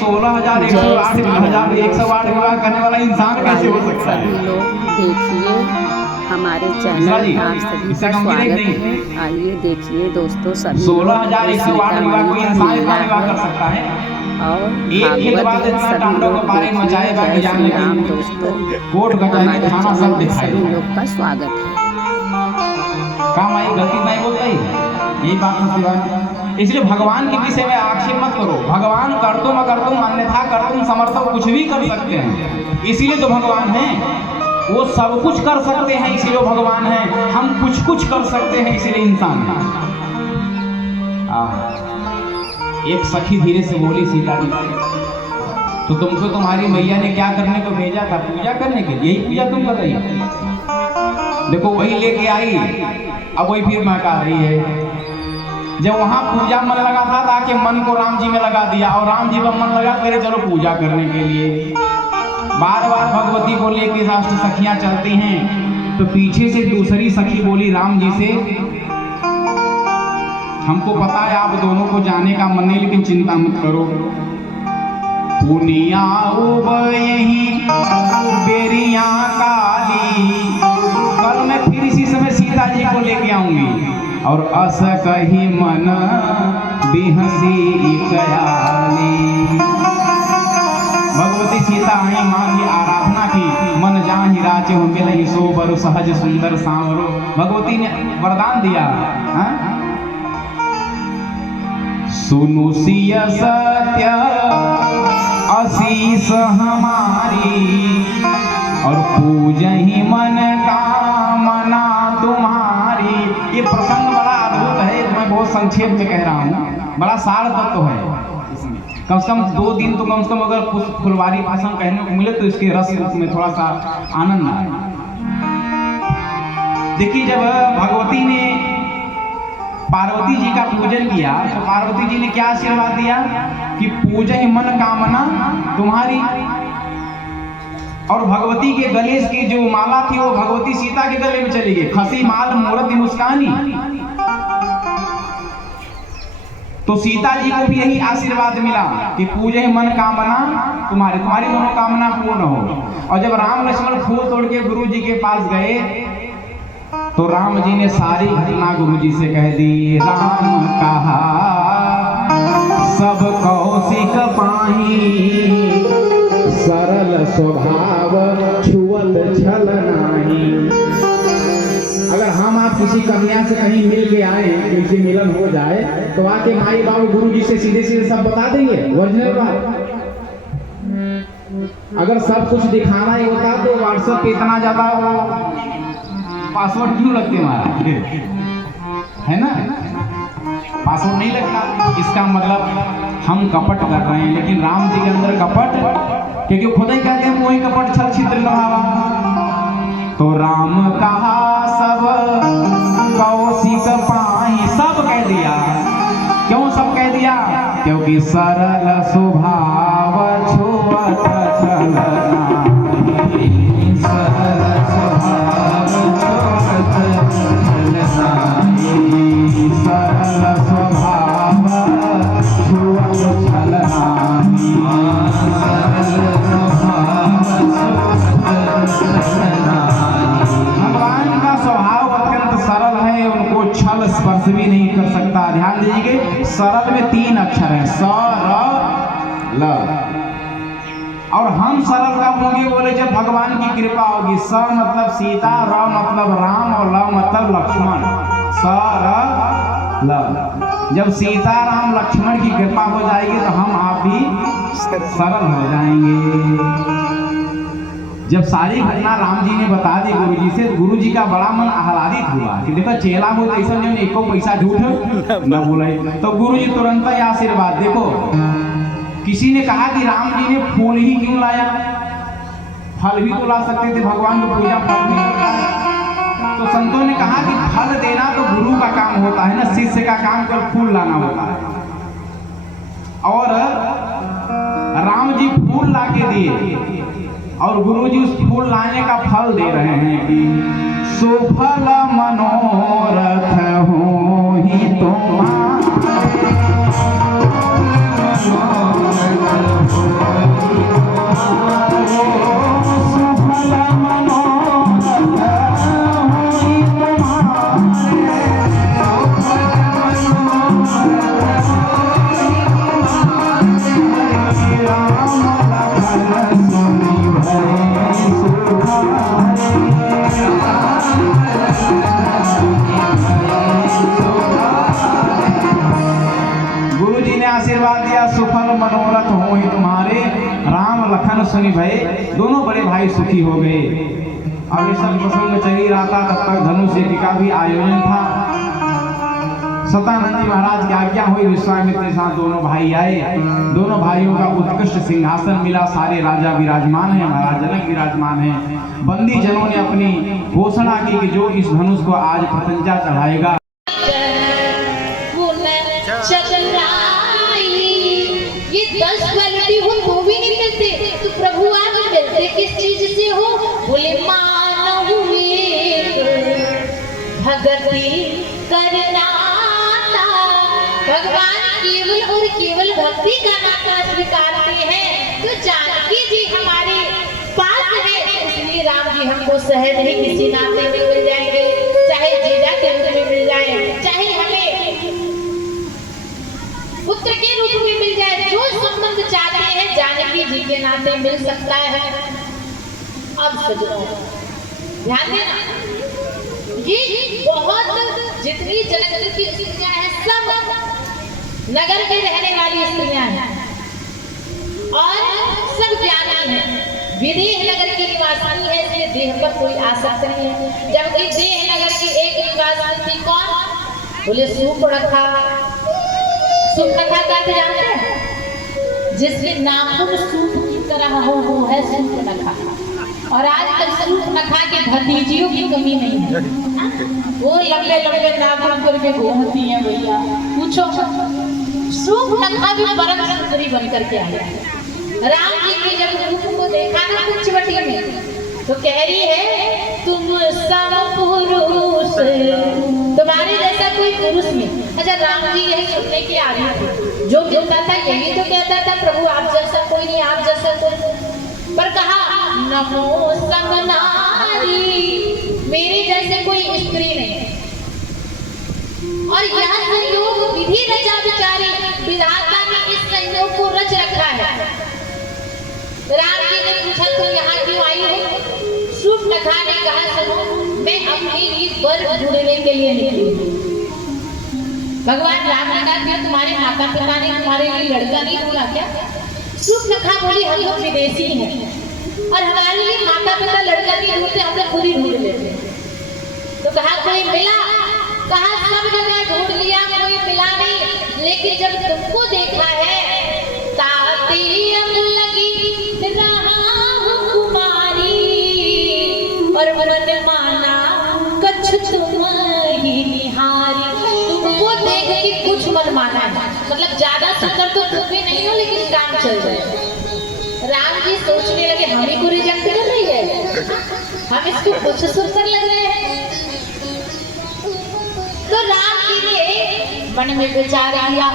16,108 108 विवाह करने वाला इंसान कैसे हो सकता है? सभी लोग देखिए हमारे चैनल में आप सभी का स्वागत है। आइए देखिए दोस्तों, सभी 16,108 विवाह कोई इंसान इतना विवाह कर सकता है? और एक बात भागवत इतना सभी टांडव लोग के बारे में मचाएगा कि देखिए। जाने जय श्री राम की दोस्तों, कोर्ट कचहरी हमारे थाना चैनल सब में दिखाई सभी लोग का स्वागत है। काम आई गलती नहीं बोलता ही यही बात होती है। इसलिए भगवान के विषय में आक्षेप मत करो। भगवान कर तुम अन्यथा कर तुम समर्थो कुछ भी कर सकते हैं, इसीलिए तो भगवान हैं। वो सब कुछ कर सकते हैं इसीलिए वो भगवान हैं। हम कुछ कर सकते हैं इसीलिए इंसान हैं। एक सखी धीरे से बोली सीता जी, तो तुमको तुम्हारी मैया ने क्या करने को भेजा था? पूजा करने के लिए। यही पूजा तुम कर रही हो। देखो वही लेके आई, अब वही फिर महका रही है। जब वहां पूजा मन लगा था ताकि मन को राम जी में लगा दिया, और राम जी का मन लगा करे चलो पूजा करने के लिए। बार बार भगवती को लेकर राष्ट्र सखियां चलती हैं, तो पीछे से दूसरी सखी बोली राम जी से, हमको पता है आप दोनों को जाने का मन नहीं, लेकिन चिंता मत करो। पुनिया उबयही बेरिया काली, कल मैं फिर इसी समय सीता जी को लेके आऊंगी। और अस कही मन बिहसी कयाली। भगवती सीता आई, मां की आराधना की, मन जाहि राचे हो मिलहि सो बरु सहज सुंदर सांवरो। भगवती ने वरदान दिया, सुनु सिय सत्य आशीष हमारी, और पूजहि मन कामना तुम्हारी। ये प्रसंग बड़ा अद्भुत है, मैं बहुत संक्षेप में कह रहा हूँ, बड़ा सार तत्व है इसमें। कम से कम 2 दिन तो कम से कम अगर फुलवारी भाषण कहने को मिले तो इसके रस में थोड़ा सा आनंद आए। देखिए, जब भगवती ने पार्वती जी का पूजन किया तो पार्वती जी ने क्या आशीर्वाद दिया कि पूजहि मन कामना तुम्हारी। और भगवती के गले की जो माला थी वो भगवती सीता के गले में चली गई। खसी माल मूर्ति मुस्कानी। तो सीता जी को भी यही आशीर्वाद मिला कि पूजे मन कामना तुम्हारी मनोकामना पूर्ण हो। और जब राम लक्ष्मण फूल तोड़ के गुरु जी के पास गए तो राम जी ने सारी घटना गुरु जी से कह दी। राम कहा सब कौशिक पाही, सरल स्वभाव छुअल छल नाही। अगर हम आप किसी कन्या से कहीं मिल के आए, किसी मिलन हो जाए, तो आके माई बाबू गुरु जी से सीधे सीधे सब बता देंगे ओरिजिनल बात। अगर सब कुछ दिखाना ही होता तो व्हाट्सएप पे इतना ज्यादा वो पासवर्ड क्यों लगते हमारा, है ना? पासवर्ड नहीं लगता। इसका मतलब हम कपट कर रहे हैं, लेकिन राम जी के अंदर कपट, क्योंकि खुद ही कहते हैं वही कपट छल छिद्र लगावा। तो राम कहा सब कौशिक पाही, सब कह दिया। क्यों सब कह दिया? क्योंकि सरल स्वभाव छुअत छल नाही, सरल स्वभाव छुअत छल नाही, सरल स्वभाव छुअत छल नाही, सरल स्वभाव छुअत छल नाही। भगवान का स्वभाव अत्यंत सरल है, उनको छल स्पर्श भी नहीं कर सकता। ध्यान दीजिए, सरल में 3 अक्षर है, स र ल। और हम सरल कब होंगे? बोले जब भगवान की कृपा होगी। स मतलब सीता, र मतलब राम, और ल मतलब लक्ष्मण। स र ल। जब सीता राम लक्ष्मण की कृपा हो जाएगी तो हम आप भी सरल हो जाएंगे। जब सारी घटना राम जी ने बता दी गुरु जी से, गुरु जी का बड़ा मन आह्लादित हुआ कि देखो चेला हो तो ऐसा नहीं, एको पैसा झूठ न बोले। तो गुरु जी तुरंत ही आशीर्वाद। देखो, किसी ने कहा कि राम जी ने फूल ही क्यों लाया? फल भी तो ला सकते थे, भगवान को पूजा फल भी करता है। तो संतों ने कहा कि फल देना तो गुरु का काम होता है ना, शिष्य का काम केवल फूल लाना होता है। और राम जी फूल ला के दिए, और गुरु जी उस फूल लाने का फल दे रहे हैं कि सुफल मनोरथ हो ही तुम्हारे। सुनी भय, दोनों बड़े भाई सुखी हो गए। अब ये सब प्रसंग चल ही रहा था, तब तक धनुष यज्ञ का भी आयोजन था। सतानंद जी महाराज की आज्ञा हुई, विश्वामित्र के साथ दोनों भाई आए। दोनों भाइयों का उत्कृष्ट सिंहासन मिला, सारे राजा विराजमान हैं, महाराज जनक विराजमान हैं। बंदी जनों ने अपनी घोषणा की कि जो इस धनुष को आज प्रत्यंचा चढ़ाएगा, ये 10 क्वालिटी हो तो भी नहीं मिलते, तो प्रभु आज मिलते किस चीज से हो? बोले मानव भगति करना। भगवान केवल और केवल भक्ति का नाता स्वीकारते हैं। तो जानकी जी हमारे पास है, इसलिए राम जी हमको सहज ही किसी नाते में मिल जाएंगे, चाहे जीजा के रूप में मिल जाए, चाहे हमें पुत्र के रूप में मिल जाए, जो संबंध चाहते हैं जानकी जी के नाते मिल सकता है। अब सजनों ध्यान देना, ये बहुत जितनी जनक की स्त्रियां हैं सब नगर में रहने वाली स्त्रियां हैं और सब ज्ञानी हैं। विदेह नगर की निवासी है, इसलिए देह पर कोई आसक्त नहीं है। जबकि देह नगर की एक निवासी थी कौन? बोले सूर्पणखा। सूर्पणखा का जानते हैं? जिसके नाखून सूप की तरह हो वो है सूर्पणखा। और आज तक सूर्पणखा के भतीजियों की कमी नहीं है। वो लंबे लंबे नाखून करके घूमती हैं भैया, पूछो। सूर्पणखा भी परम सुंदरी बनकर के आई। राम जी की जब रूप को देखा ना पंचवटी में, तो कह रही है तुम सम पुरुष, तुम्हारे जैसा कोई पुरुष नहीं। अच्छा, राम जी यही सुनने के आ रही थी, जो मिलता था यही तो कहता था प्रभु आप जैसा कोई नहीं, आप जैसा कोई। पर कहा नमो सम नारी, मेरे जैसे कोई स्त्री नहीं। और यह संयोग विधि रचा विचारी, विधाता ने इस संयोग को रच रखा है। राम जी ने पूछा तुम यहाँ क्यों आई हो? सूर्पणखा ने कहा सुनो, मैं अपने लिए वर ढूंढने के लिए निकली। भगवान राम ने कहा क्या तुम्हारे माता पिता ने तुम्हारे लिए लड़का नहीं ढूंढा क्या? सूर्पणखा बोली हम लोग विदेशी हैं और हमारे लिए माता पिता लड़का नहीं ढूंढते, हम लोग खुद ही ढूंढ लेते। तो कहा कोई मिला? कहा सब जगह ढूंढ लिया, कोई मिला नहीं, लेकिन जब तुमको देखा है ताती अब लगी रहा कुमारी और मन माना कछ तुम ही निहारी। तुमको देख के कुछ मन माना है, मतलब ज्यादा सुंदर तो तुम भी नहीं हो, लेकिन काम चल जाए। राम जी सोचने लगे हम ही को रिजेक्ट कर रही है, हम इसको कुछ सुंदर लग रहे हैं। तो राम जी ने मन में विचार किया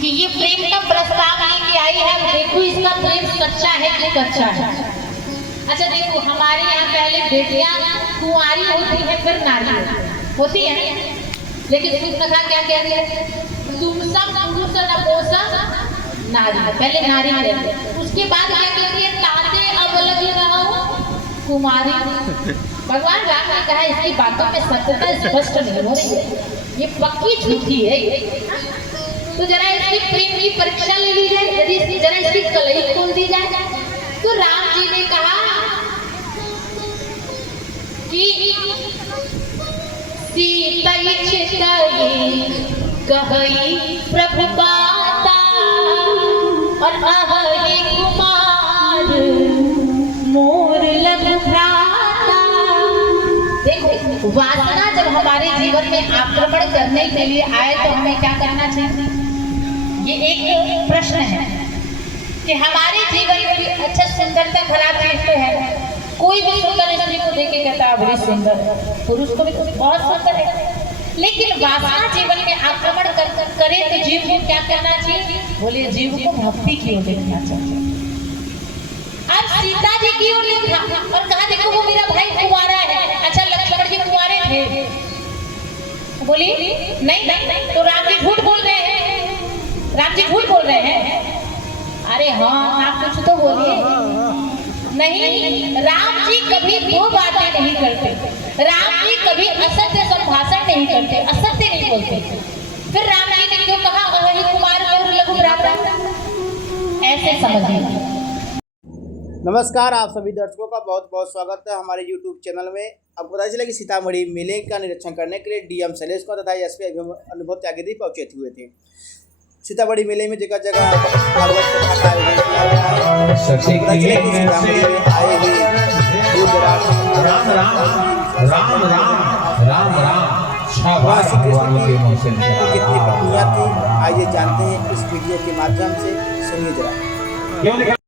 कि ये प्रेम का प्रस्ताव लेके आई है, देखो इसका प्रेम सच्चा है कि कच्चा है। अच्छा देखो, हमारे यहाँ पहले बेटियां कुंवारी होती है, फिर नारी होती है, लेकिन सूर्पणखा क्या कह रही है? तुम सब पुरुष नपुंसक नारी, पहले नारी कहते हैं, उसके बाद क्या कहती है? ताते अब लग रहा हूँ कुमारी। भगवान राम ने कहा इसकी बातों में सत्यता स्पष्ट नहीं हो रही है, ये पक्की झूठी है। तो जरा इसकी प्रेम की परीक्षा ले ली जाए, यदि जरा इसकी कलई खोल दी जाए। तो राम जी ने कहा कि सीता कही प्रभु बाता और अहरि कुमार मोर लग भ्राता। देखो, वासना जब हमारे जीवन में आक्रमण करने के लिए आए तो हमें क्या करना चाहिए? ये एक प्रश्न है कि हमारे जीवन में अच्छा सुंदरता खराब चीज तो है, कोई भी सुंदर स्त्री को देख के कहता है बड़ी सुंदर, पुरुष को भी बहुत सुंदर है, लेकिन वासना जीवन में आक्रमण करे तो जीव को क्या करना चाहिए? बोले जीव को भक्ति की ओर देखना चाहिए। अब सीता जी की ओर देखा और कहा देखो वो मेरा भाई कुंवारा है। अच्छा, लक्ष्मण जी कुंवारे थे? बोली नहीं। तो राम जी झूठ बोल रहे हैं, राम जी झूठ बोल रहे हैं। अरे हाँ, आप कुछ तो बोलिए। नहीं, राम जी कभी दो बातें नहीं करते, राम जी कभी असत्य संभाषण नहीं करते, असत्य नहीं बोलते। फिर राम जी ने क्यों कहा अहरि कुमार और लघु भ्राता? ऐसे समझिए। नमस्कार, आप सभी दर्शकों का बहुत बहुत स्वागत है हमारे YouTube चैनल में। आपको पता चला कि सीतामढ़ी मेले का निरीक्षण करने के लिए डीएम शैलेश को तथा एसपी अनुभव त्यागी पहुंचे हुए थे। सीतामढ़ी मेले में जगह जगह भागवत कथा का आयोजन किया गया है। सीतामढ़ी में आए हुए राम राम राम भगवान श्री कृष्ण की कितनी पत्नियां थी, आइए जानते हैं इस वीडियो के माध्यम से। सुनिए जरा।